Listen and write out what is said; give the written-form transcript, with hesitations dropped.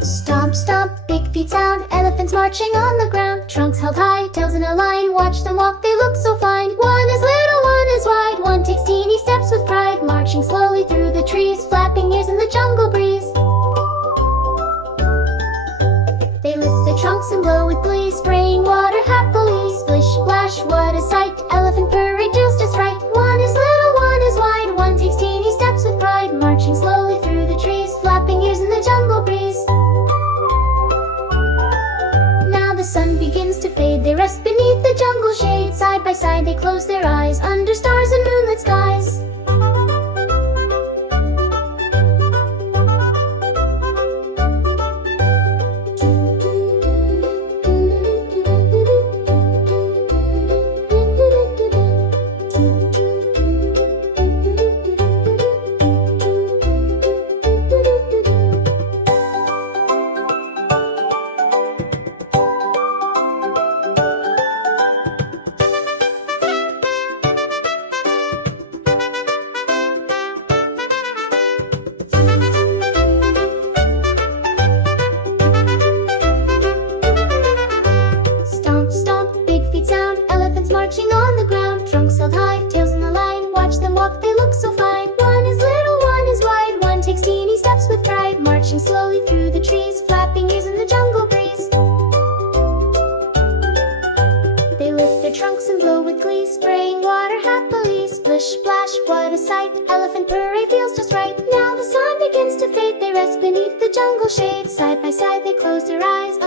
Stomp, stomp, big feet sound, elephants marching on the ground. Trunks held high, tails in a line, watch them walk, they look so fine. One is little, one is wide, one takes teeny steps with pride, marching slowly through the trees, flapping ears in the jungle breeze. They lift their trunks and blow with glee, spraying water happily. Splish, splash, what a sight, elephant parade feels just right. One is little, one is wide, one takes teeny steps with pride, marching slowly through the trees, flapping ears in the jungle breeze. The sun begins to fade, they rest beneath the jungle shade. Side by side they close their eyes, under stars and moonlit skies. Marching on the ground, trunks held high, tails in a line, watch them walk, they look so fine. One is little, one is wide, one takes teeny steps with pride, marching slowly through the trees, flapping ears in the jungle breeze. They lift their trunks and blow with glee, spraying water happily. Splish, splash, what a sight, elephant parade feels just right. Now the sun begins to fade, they rest beneath the jungle shade. Side by side they close their eyes,